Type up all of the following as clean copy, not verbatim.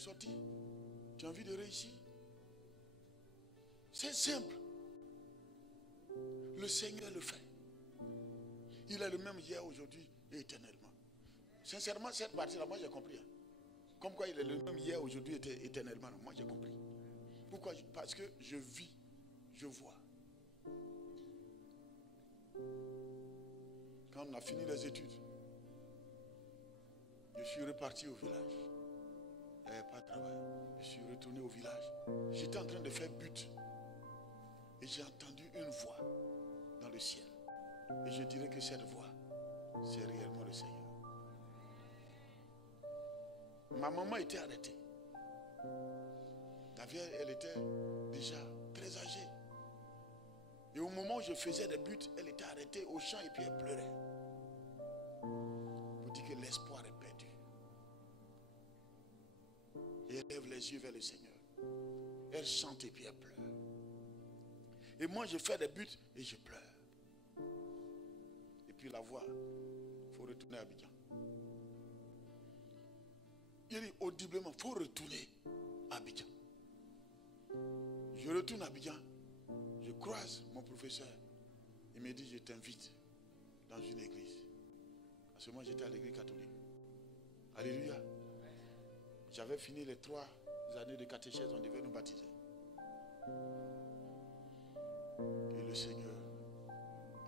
sortir. Tu as envie de réussir. C'est simple. Le Seigneur le fait. Il est le même hier, aujourd'hui et éternellement. Sincèrement, cette partie-là, moi j'ai compris. Hein. Comme quoi il est le même hier, aujourd'hui et éternellement. Moi j'ai compris. Pourquoi? Parce que je vis, je vois. Quand on a fini les études, je suis reparti au village. Il n'y avait pas de travail. Je suis retourné au village. J'étais en train de faire but. Et j'ai entendu une voix dans le ciel. Et je dirais que cette voix, c'est réellement le Seigneur. Ma maman était arrêtée. La vieille, elle était déjà très âgée. Et au moment où je faisais des buts, elle était arrêtée au champ et puis elle pleurait. Pour dire que l'espoir est perdu. Et elle lève les yeux vers le Seigneur. Elle chante et puis elle pleure. Et moi je fais des buts et je pleure. Et puis la voix, il faut retourner à Abidjan. Il dit audiblement, il faut retourner à Abidjan. Je retourne à Abidjan. Je croise mon professeur. Il me dit, je t'invite dans une église. À ce moment, j'étais à l'église catholique. Alléluia. J'avais fini les 3 années de catéchèse, on devait nous baptiser. Et le Seigneur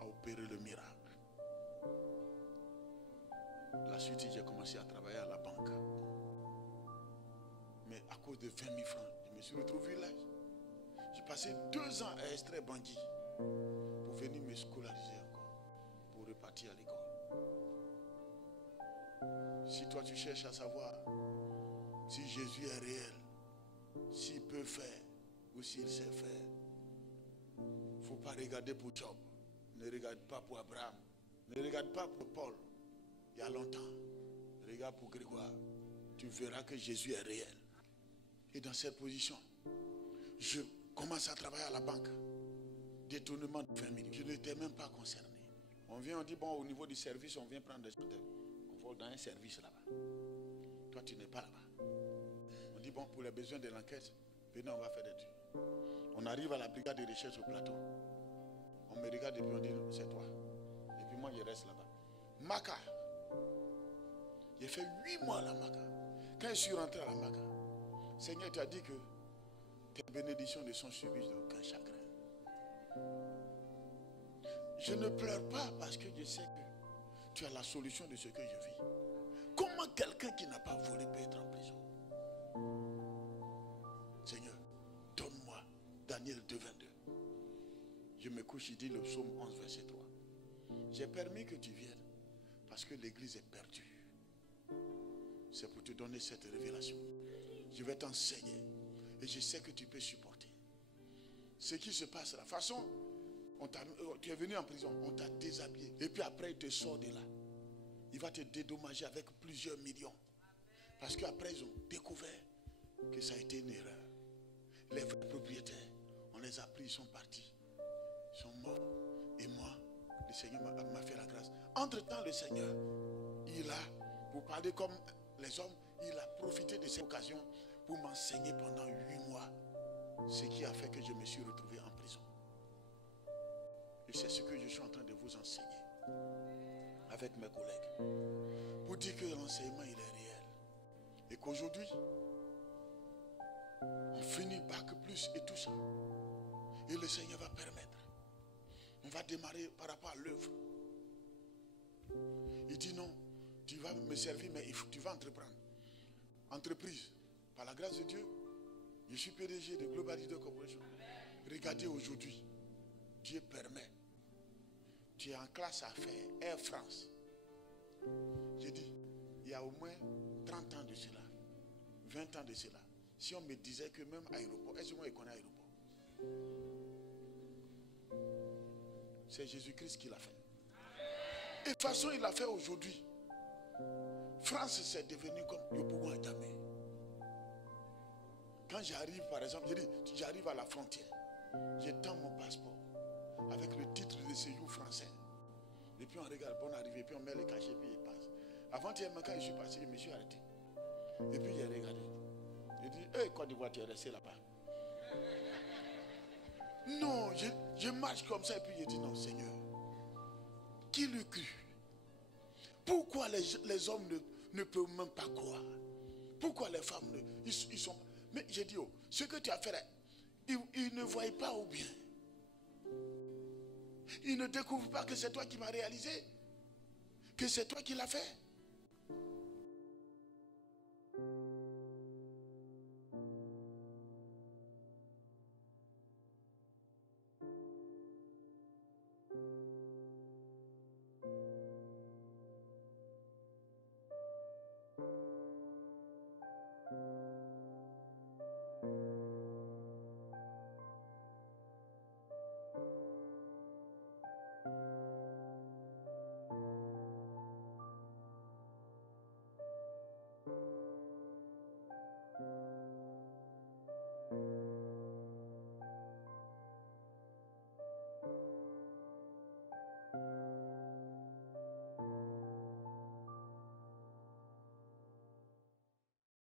a opéré le miracle. La suite, j'ai commencé à travailler à la banque. Mais à cause de 20 000 francs, je me suis retrouvé là. J'ai passé 2 ans à extraire Bangui pour venir me scolariser encore, pour repartir à l'école. Si toi tu cherches à savoir si Jésus est réel, s'il peut faire ou s'il sait faire, il ne faut pas regarder pour Job, ne regarde pas pour Abraham, ne regarde pas pour Paul, il y a longtemps, regarde pour Grégoire, tu verras que Jésus est réel. Et dans cette position, je commence à travailler à la banque. Détournement de 20 000. Je n'étais même pas concerné. On vient, on dit, bon, au niveau du service, on vient prendre des gens. On va dans un service là-bas. Toi, tu n'es pas là-bas. On dit, bon, pour les besoins de l'enquête, venez, on va faire des trucs. On arrive à la brigade de recherche au plateau. On me regarde et puis on dit, c'est toi. Et puis moi, je reste là-bas. Maca. J'ai fait 8 mois à la Maca. Quand je suis rentré à la Maca, Seigneur t'a dit que tes bénédictions ne sont suivies d'aucun chagrin. Je ne pleure pas parce que je sais que tu as la solution de ce que je vis. Comment quelqu'un qui n'a pas volé peut être en prison? Seigneur, donne-moi Daniel 2, 22. Je me couche, il dit le psaume 11, verset 3. J'ai permis que tu viennes parce que l'église est perdue. C'est pour te donner cette révélation. Je vais t'enseigner et je sais que tu peux supporter. Ce qui se passe là, de toute façon, tu es venu en prison, on t'a déshabillé. Et puis après, il te sort de là. Il va te dédommager avec plusieurs millions. Parce qu'après, ils ont découvert que ça a été une erreur. Les vrais propriétaires, on les a pris, ils sont partis. Ils sont morts. Et moi, le Seigneur m'a fait la grâce. Entre-temps, le Seigneur, il a, pour parler comme les hommes, il a profité de cette occasion pour m'enseigner pendant 8 mois. Ce qui a fait que je me suis retrouvé en prison. Et c'est ce que je suis en train de vous enseigner avec mes collègues. Pour dire que l'enseignement, il est réel. Et qu'aujourd'hui, on finit bac plus et tout ça. Et le Seigneur va permettre. On va démarrer par rapport à l'œuvre. Il dit non, tu vas me servir, mais tu vas entreprendre. Entreprise, par la grâce de Dieu, je suis PDG de Global Leader Corporation. Regardez aujourd'hui, Dieu permet. Tu es en classe à faire Air France. J'ai dit, il y a au moins 30 ans de cela, 20 ans de cela. Si on me disait que même aéroport, est-ce que moi je connais aéroport? C'est Jésus-Christ qui l'a fait. Et de toute façon, il l'a fait aujourd'hui. France, c'est devenu comme Yopougon et Damé. Quand j'arrive, par exemple, j'arrive à la frontière, j'étends mon passeport avec le titre de séjour français. Et puis on regarde, bon arrivée, puis on met le cachet, puis il passe. Avant-hier, quand je suis passé, je me suis arrêté. Et puis j'ai regardé. Côte d'Ivoire, tu es resté là-bas. Non, je marche comme ça et puis je dis non, Seigneur. Qui le cru? Pourquoi les hommes ne peuvent même pas croire? Pourquoi les femmes ils sont... Mais j'ai dit, oh, ce que tu as fait là, ils ne voient pas ou bien. Ils ne découvrent pas que c'est toi qui m'as réalisé. Que c'est toi qui l'as fait.